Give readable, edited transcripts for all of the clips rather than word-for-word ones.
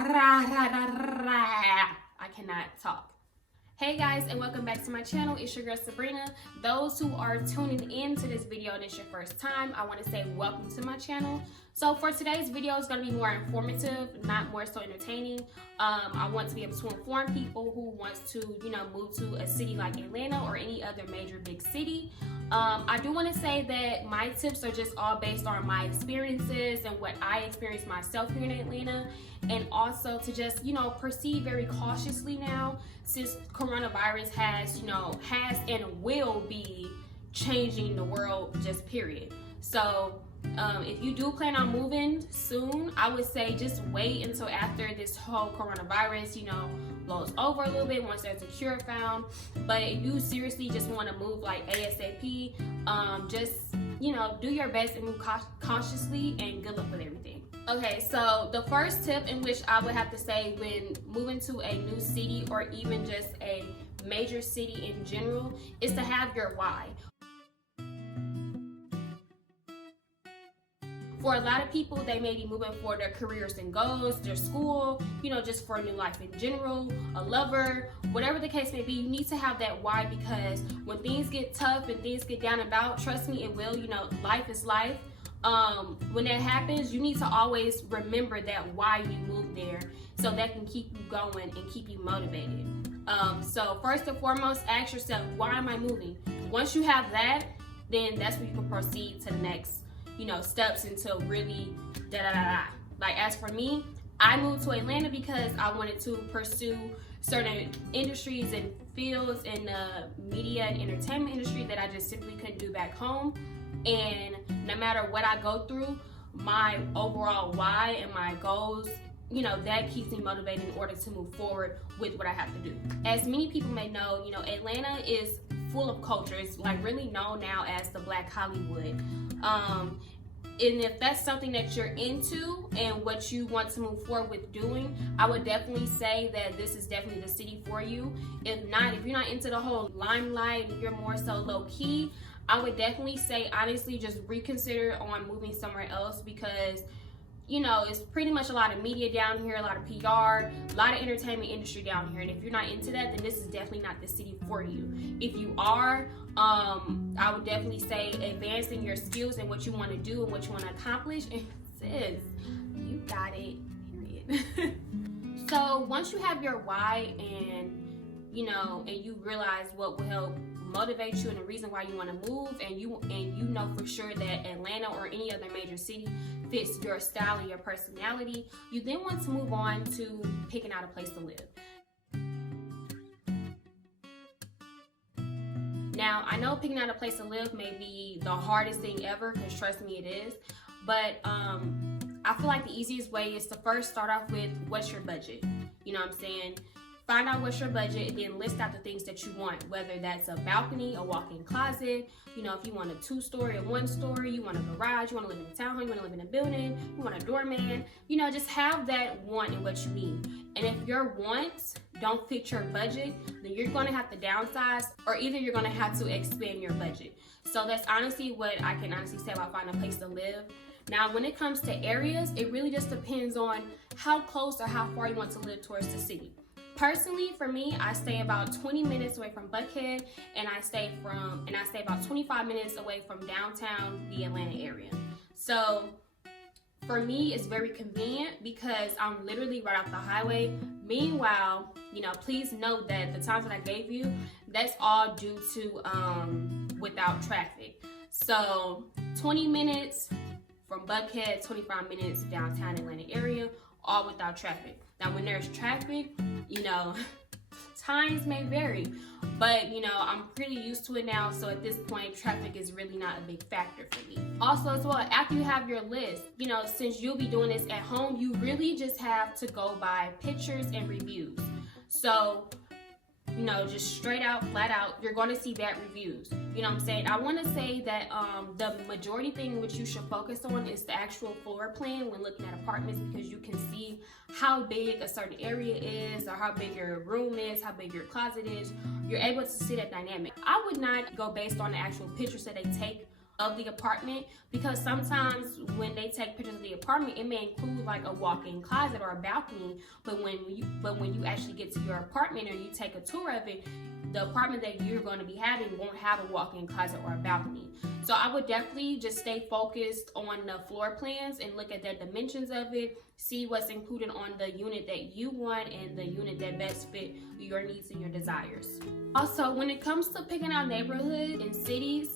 I cannot talk. Hey guys, and welcome back to my channel. It's your girl Sabrina. Those who are tuning in to this video and it's your first time, I want to say welcome to my channel. So for today's video, it's going to be more informative, not more so entertaining. I want to be able to inform people who wants to, move to a city like Atlanta or any other major big city. I do want to say that my tips are just all based on my experiences and what I experienced myself here in Atlanta, and also to just, proceed very cautiously now, since coronavirus has and will be changing the world, just period. So if you do plan on moving soon, I would say just wait until after this whole coronavirus, blows over a little bit, once there's a cure found. But if you seriously just want to move like ASAP, just, do your best and move cautiously, and good luck with everything. Okay, so the first tip in which I would have to say when moving to a new city or even just a major city in general is to have your why. For a lot of people, they may be moving for their careers and goals, their school, just for a new life in general, a lover, whatever the case may be. You need to have that why, because when things get tough and things get down and out, trust me, it will. Life is life. When that happens, you need to always remember that why you moved there, so that can keep you going and keep you motivated. So first and foremost, ask yourself, why am I moving? Once you have that, then that's when you can proceed to the next steps until really Like as for me, I moved to Atlanta because I wanted to pursue certain industries and fields in the media and entertainment industry that I just simply couldn't do back home. And no matter what I go through, my overall why and my goals, that keeps me motivated in order to move forward with what I have to do. As many people may know, Atlanta is full of culture. It's like really known now as the Black Hollywood. And if that's something that you're into and what you want to move forward with doing, I would definitely say that this is definitely the city for you. If you're not into the whole limelight and you're more so low key, I would definitely say honestly just reconsider on moving somewhere else, because it's pretty much a lot of media down here, a lot of PR, a lot of entertainment industry down here. And if you're not into that, then this is definitely not the city for you. If you are, I would definitely say advancing your skills and what you want to do and what you want to accomplish. And sis, you got it, period. So once you have your why and, and you realize what will help motivate you and the reason why you want to move, and you know for sure that Atlanta or any other major city fits your style and your personality, you then want to move on to picking out a place to live. Now, I know picking out a place to live may be the hardest thing ever, because trust me, it is. But I feel like the easiest way is to first start off with what's your budget. You know what I'm saying? Find out what's your budget and then list out the things that you want, whether that's a balcony, a walk-in closet, if you want a 2-story or 1-story, you want a garage, you want to live in a townhome, you want to live in a building, you want a doorman, just have that want and what you need. And if your wants don't fit your budget, then you're going to have to downsize, or either you're going to have to expand your budget. So that's honestly what I can honestly say about finding a place to live. Now, when it comes to areas, it really just depends on how close or how far you want to live towards the city. Personally, for me, I stay about 20 minutes away from Buckhead, and I stay about 25 minutes away from downtown, the Atlanta area. So for me, it's very convenient because I'm literally right off the highway. Meanwhile, please note that the times that I gave you, that's all due to without traffic. So 20 minutes from Buckhead, 25 minutes downtown Atlanta area, all without traffic. Now, when there's traffic, times may vary, but I'm pretty used to it now. So at this point, traffic is really not a big factor for me. Also, as well, after you have your list, since you'll be doing this at home, you really just have to go by pictures and reviews. So just straight out, flat out, you're going to see bad reviews. You know what I'm saying? I want to say that the majority thing which you should focus on is the actual floor plan when looking at apartments, because you can see how big a certain area is, or how big your room is, how big your closet is. You're able to see that dynamic. I would not go based on the actual pictures that they take of the apartment, because sometimes when they take pictures of the apartment, it may include like a walk-in closet or a balcony, but when you actually get to your apartment or you take a tour of it, the apartment that you're going to be having won't have a walk-in closet or a balcony. So I would definitely just stay focused on the floor plans and look at the dimensions of it, see what's included on the unit that you want and the unit that best fit your needs and your desires. Also, when it comes to picking out neighborhoods and cities,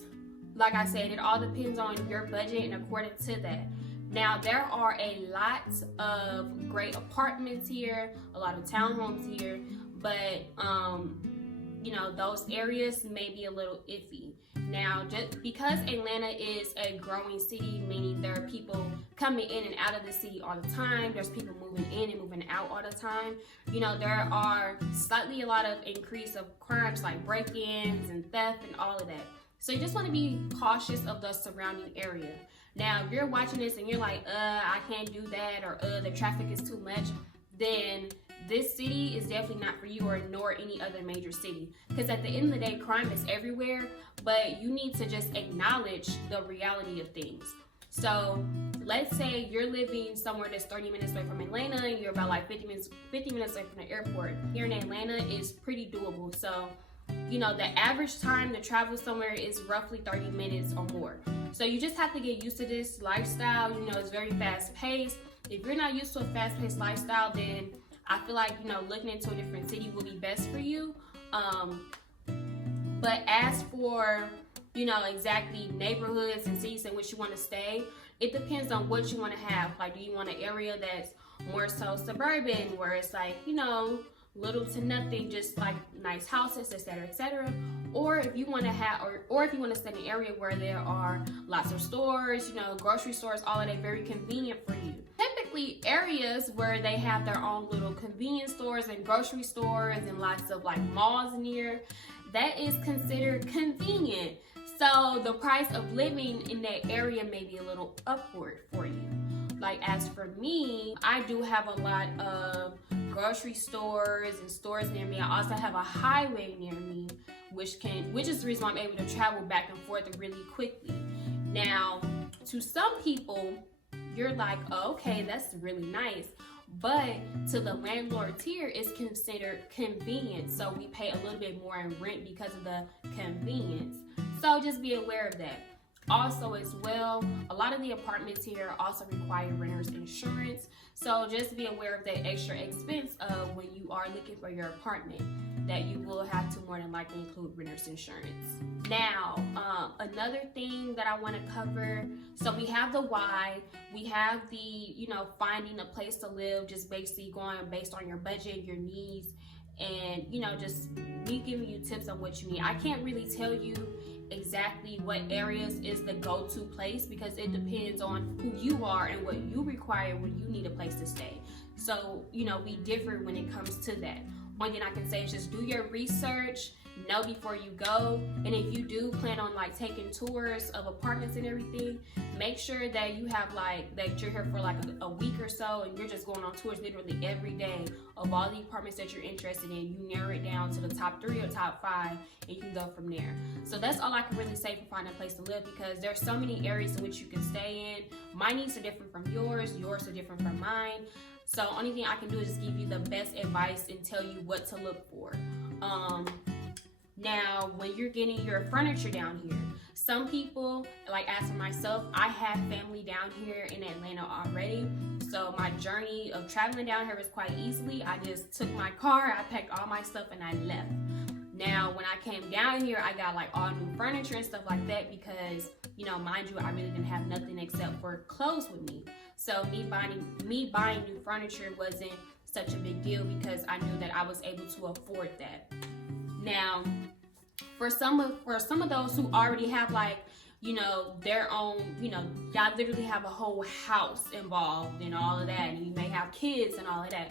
like I said, it all depends on your budget and according to that. Now, there are a lot of great apartments here, a lot of townhomes here, but those areas may be a little iffy. Now, just because Atlanta is a growing city, meaning there are people coming in and out of the city all the time, there's people moving in and moving out all the time, there are slightly a lot of increase of crimes like break-ins and theft and all of that. So you just want to be cautious of the surrounding area. Now, if you're watching this and you're like, I can't do that, or the traffic is too much, then this city is definitely not for you, or nor any other major city. Because at the end of the day, crime is everywhere, but you need to just acknowledge the reality of things. So let's say you're living somewhere that's 30 minutes away from Atlanta and you're about like 50 minutes away from the airport. Here in Atlanta is pretty doable. So the average time to travel somewhere is roughly 30 minutes or more. So you just have to get used to this lifestyle. It's very fast paced. If you're not used to a fast paced lifestyle, then I feel like, looking into a different city will be best for you. But as for, exactly neighborhoods and cities in which you want to stay, it depends on what you want to have. Like, do you want an area that's more so suburban, where it's like, little to nothing, just like nice houses, etc., etc. Or if you want to have, or if you want to stay in an area where there are lots of stores, grocery stores, all of that, very convenient for you. Typically, areas where they have their own little convenience stores and grocery stores and lots of like malls near, that is considered convenient. So the price of living in that area may be a little upward for you. Like, as for me, I do have a lot of grocery stores and stores near me. I also have a highway near me, which is the reason why I'm able to travel back and forth really quickly. Now, to some people, you're like, oh, okay, that's really nice. But to the landlord tier, it's considered convenient. So we pay a little bit more in rent because of the convenience. So just be aware of that. Also, as well, a lot of the apartments here also require renter's insurance. So just be aware of that extra expense of when you are looking for your apartment, that you will have to more than likely include renter's insurance. Now, another thing that I want to cover, so we have the why, we have the, finding a place to live, just basically going based on your budget, your needs, and, just me giving you tips on what you need. I can't really tell you exactly what areas is the go-to place, because it depends on who you are and what you require when you need a place to stay. So, we differ when it comes to that. One thing I can say is just do your research, know before you go, and if you do plan on like taking tours of apartments and everything, make sure that you have that you're here for like a week or so, and you're just going on tours literally every day of all the apartments that you're interested in. You narrow it down to the top 3 or top 5, and you can go from there. So that's all I can really say for finding a place to live, because there's so many areas in which you can stay in. My needs are different from yours are different from mine. So only thing I can do is just give you the best advice and tell you what to look for. Now, when you're getting your furniture down here, some people, like as for myself, I have family down here in Atlanta already. So my journey of traveling down here was quite easily. I just took my car, I packed all my stuff, and I left. Now, when I came down here, I got like all new furniture and stuff like that because, mind you, I really didn't have nothing except for clothes with me. So me buying new furniture wasn't such a big deal because I knew that I was able to afford that. Now, for some of those who already have their own, y'all literally have a whole house involved in all of that, and you may have kids and all of that.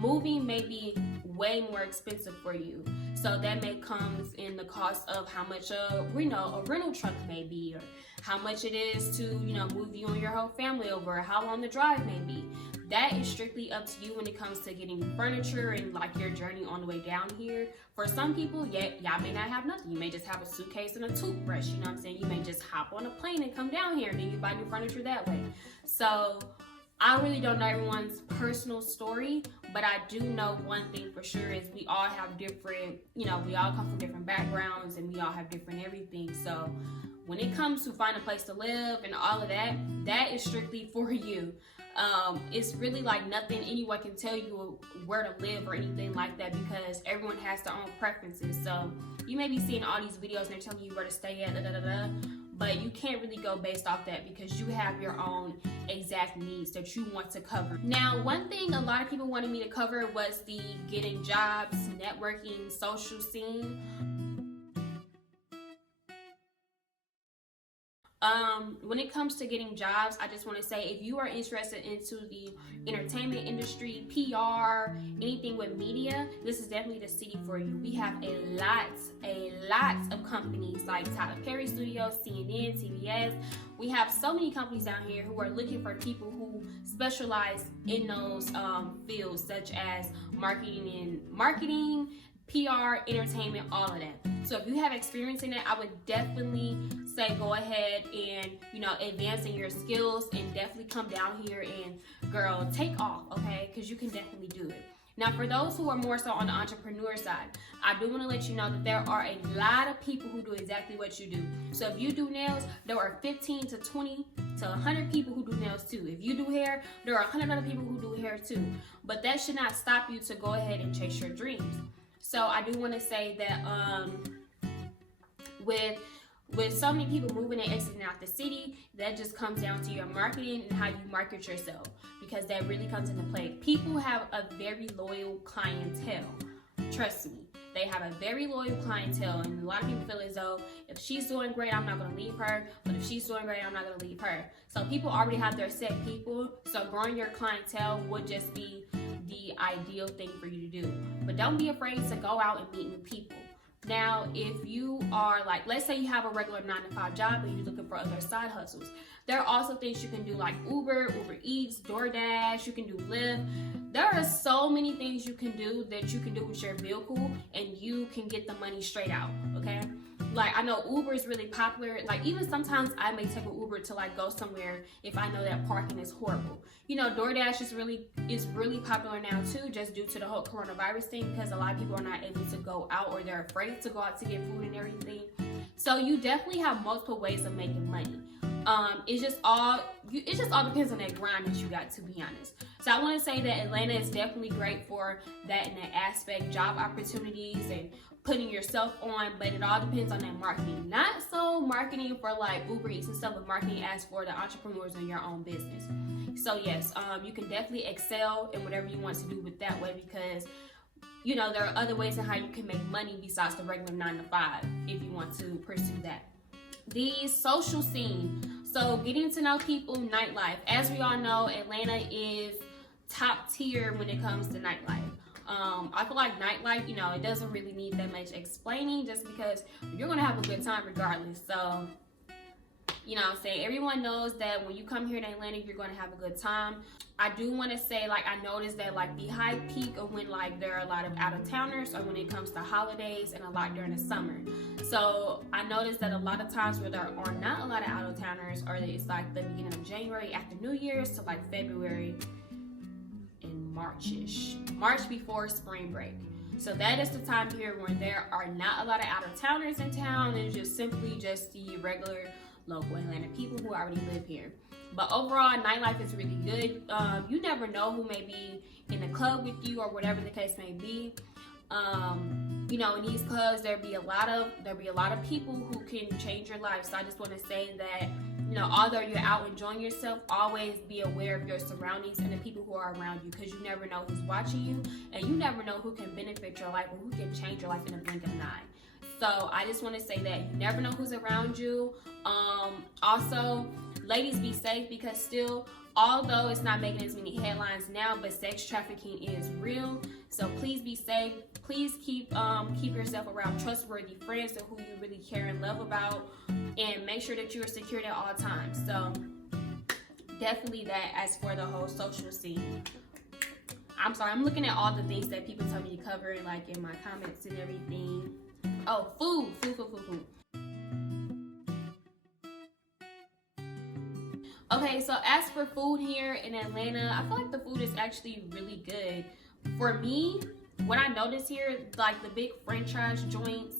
Moving may be way more expensive for you. So that may come in the cost of how much a rental truck may be, or how much it is to, move you and your whole family over, or how long the drive may be. that is strictly up to you when it comes to getting furniture and like your journey on the way down here. For some people, yeah, y'all may not have nothing. You may just have a suitcase and a toothbrush, you know what I'm saying? You may just hop on a plane and come down here and then you buy new furniture that way. So I really don't know everyone's personal story, but I do know one thing for sure is we all have different, you know, we all come from different backgrounds and we all have different everything. So when it comes to finding a place to live and all of that, that is strictly for you. It's really like nothing anyone can tell you where to live or anything like that, because everyone has their own preferences. So you may be seeing all these videos and they're telling you where to stay at, but you can't really go based off that because you have your own exact needs that you want to cover. Now, one thing a lot of people wanted me to cover was the getting jobs, networking, social scene. When it comes to getting jobs, I just want to say, if you are interested into the entertainment industry, PR, anything with media, this is definitely the city for you. We have a lot of companies like Tyler Perry Studios, CNN, CBS. We have so many companies down here who are looking for people who specialize in those fields, such as marketing, PR, entertainment, all of that. So if you have experience in it, I would definitely say go ahead and, you know, advance in your skills and definitely come down here and, girl, take off, okay? Because you can definitely do it. Now, for those who are more so on the entrepreneur side, I do want to let you know that there are a lot of people who do exactly what you do. So if you do nails, there are 15 to 20 to 100 people who do nails too. If you do hair, there are 100 other people who do hair too. But that should not stop you to go ahead and chase your dreams. So I do want to say that with so many people moving and exiting out the city, that just comes down to your marketing and how you market yourself, because that really comes into play. People have a very loyal clientele. Trust me, they have a very loyal clientele, and a lot of people feel as though if she's doing great, I'm not going to leave her, but if she's doing great, I'm not going to leave her. So people already have their set people, so growing your clientele would just be the ideal thing for you to do. But don't be afraid to go out and meet new people. Now, if you are like, let's say you have a regular 9-to-5 job and you're looking for other side hustles, there are also things you can do like Uber Eats, DoorDash, you can do Lyft. There are so many things you can do that you can do with your vehicle and you can get the money straight out, okay? Like, I know Uber is really popular. Like, even sometimes I may take an Uber to like go somewhere if I know that parking is horrible. You know, DoorDash is really popular now too, just due to the whole coronavirus thing, because a lot of people are not able to go out or they're afraid to go out to get food and everything. So you definitely have multiple ways of making money. It just all depends on that grind that you got, to be honest. So I want to say that Atlanta is definitely great for that in that aspect, job opportunities and putting yourself on, but it all depends on that marketing. Not so marketing for like Uber Eats and stuff, but marketing as for the entrepreneurs in your own business. So yes, you can definitely excel in whatever you want to do with that way, because you know there are other ways in how you can make money besides the regular 9-to-5 if you want to pursue that. The social scene. So getting to know people, nightlife. As we all know, Atlanta is top tier when it comes to nightlife. I feel like nightlife, you know, it doesn't really need that much explaining, just because you're going to have a good time regardless. So, you know what I'm saying? Everyone knows that when you come here in Atlanta, you're going to have a good time. I do want to say, like, I noticed that, like, the high peak of when, like, there are a lot of out-of-towners or when it comes to holidays and a lot during the summer. So I noticed that a lot of times where there are not a lot of out-of-towners, or it's, like, the beginning of January after New Year's to, like, February and March-ish. March before spring break. So that is the time period when there are not a lot of out-of-towners in town, and just simply just the regular local Atlanta people who already live here. But overall, nightlife is really good. You never know who may be in the club with you or whatever the case may be. You know, in these clubs, there'll be a lot of people who can change your life. So I just want to say that, you know, although you're out enjoying yourself, always be aware of your surroundings and the people who are around you, because you never know who's watching you, and you never know who can benefit your life or who can change your life in a blink of an eye. So I just want to say that you never know who's around you. Also, ladies, be safe, because still, although it's not making as many headlines now, but sex trafficking is real. So please be safe. Please keep yourself around trustworthy friends and who you really care and love about, and make sure that you are secured at all times. So definitely that. As for the whole social scene, I'm sorry, I'm looking at all the things that people tell me to cover, like in my comments and everything. Oh, food. Okay, so as for food here in Atlanta, I feel like the food is actually really good. For me, what I notice here, like the big franchise joints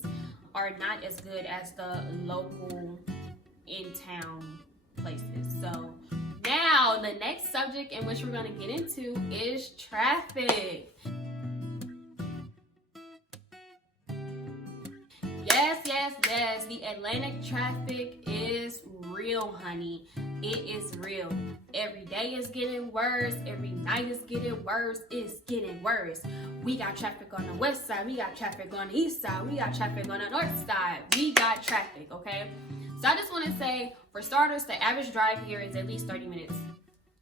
are not as good as the local in-town places. So now the next subject in which we're going to get into is traffic. Yes, the Atlanta traffic is real, honey. It is real. Every day is getting worse. Every night is getting worse. It's getting worse. We got traffic on the west side. We got traffic on the east side. We got traffic on the north side. We got traffic, okay? So I just want to say, for starters, the average drive here is at least 30 minutes.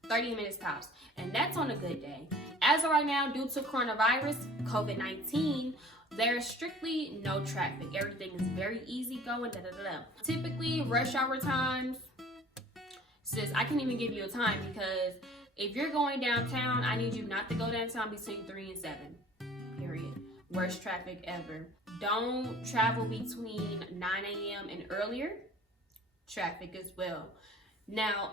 30 minutes tops. And that's on a good day. As of right now, due to coronavirus, COVID-19, there's strictly no traffic. Everything is very easy going. Typically, rush hour times, sis, I can't even give you a time, because if you're going downtown, I need you not to go downtown between 3 and 7. Period. Worst traffic ever. Don't travel between 9 a.m. and earlier. Traffic as well. Now,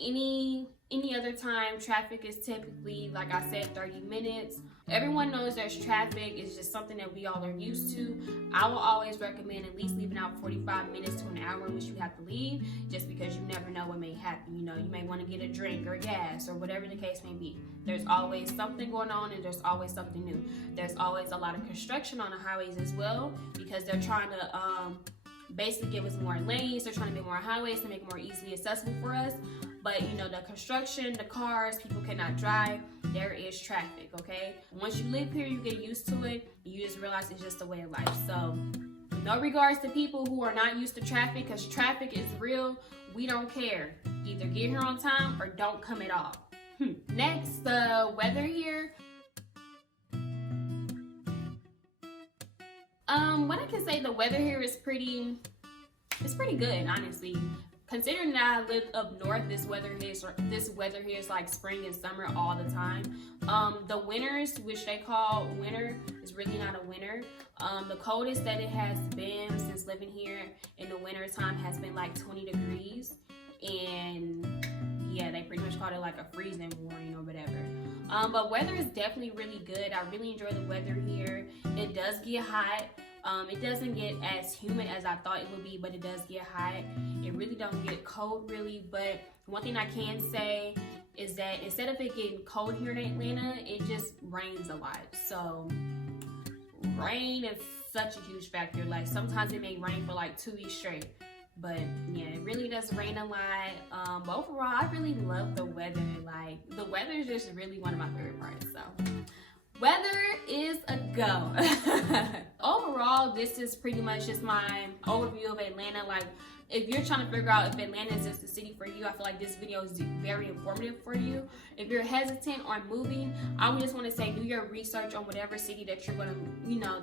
any other time, traffic is typically, like I said, 30 minutes. Everyone knows there's traffic. It's just something that we all are used to. I will always recommend at least leaving out 45 minutes to an hour in which you have to leave, just because you never know what may happen. You know, you may want to get a drink or gas or whatever the case may be. There's always something going on, and there's always something new. There's always a lot of construction on the highways as well, because they're trying to basically give us more lanes. They're trying to make more highways to make it more easily accessible for us. But you know, the construction, the cars, people cannot drive. There is traffic, okay? Once you live here, you get used to it. You just realize it's just a way of life. So no regards to people who are not used to traffic, because traffic is real. We don't care. Either get here on time or don't come at all. Next, the weather here. What I can say, the weather here is pretty good, honestly. Considering that I live up north, this weather here is like spring and summer all the time. The winters, which they call winter, is really not a winter. The coldest that it has been since living here in the winter time has been like 20 degrees. And yeah, they pretty much call it like a freezing warning or whatever. But weather is definitely really good. I really enjoy the weather here. It does get hot. It doesn't get as humid as I thought it would be, but it does get hot. It really don't get cold really, but one thing I can say is that instead of it getting cold here in Atlanta, it just rains a lot. So rain is such a huge factor. Like sometimes it may rain for like 2 weeks straight. But yeah, it really does rain a lot. But overall, I really love the weather. Like the weather is just really one of my favorite parts. So weather is a go. Overall, this is pretty much just my overview of Atlanta. Like, if you're trying to figure out if Atlanta is just the city for you, I feel like this video is very informative for you. If you're hesitant on moving, I would just want to say do your research on whatever city that you're gonna,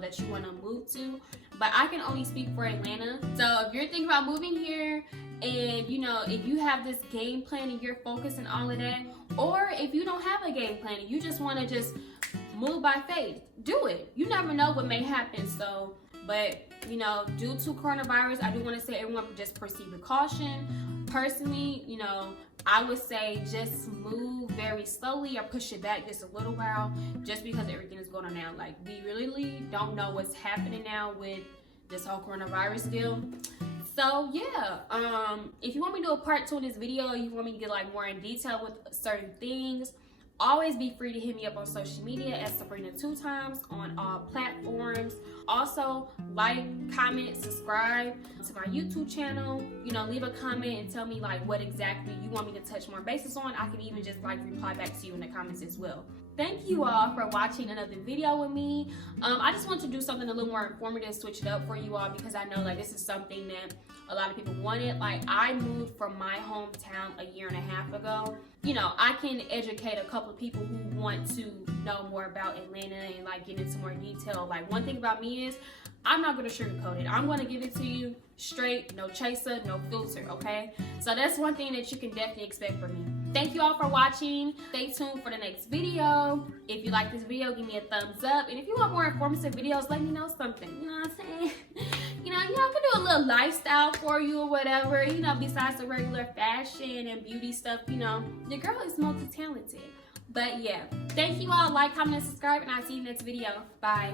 that you want to move to. But I can only speak for Atlanta. So if you're thinking about moving here, and if you have this game plan and you're focused and all of that, or if you don't have a game plan and you just want to just move by faith, do it. You never know what may happen. So, but due to coronavirus, I do want to say everyone just proceed with caution. Personally, I would say just move very slowly or push it back just a little while, just because everything is going on now. Like, we really don't know what's happening now with this whole coronavirus deal. So yeah, if you want me to do a part 2 of this video, you want me to get like more in detail with certain things, always be free to hit me up on social media at Sabrina2times on all platforms. Also, like, comment, subscribe to my YouTube channel. Leave a comment and tell me like what exactly you want me to touch more bases on. I can even just like reply back to you in the comments as well. Thank you all for watching another video with me. I just want to do something a little more informative, switch it up for you all, because I know like this is something that a lot of people wanted. Like, I moved from my hometown a year and a half ago. I can educate a couple of people who want to know more about Atlanta and like get into more detail. Like, one thing about me is I'm not going to sugarcoat it. I'm going to give it to you straight, no chaser, no filter, okay? So that's one thing that you can definitely expect from me. Thank you all for watching. Stay tuned for the next video. If you like this video, give me a thumbs up. And if you want more informative videos, let me know something. You know what I'm saying? You know, I can do a little lifestyle for you or whatever, you know, besides the regular fashion and beauty stuff. You know, your girl is multi-talented. But yeah, thank you all. Like, comment, and subscribe, and I'll see you next video. Bye.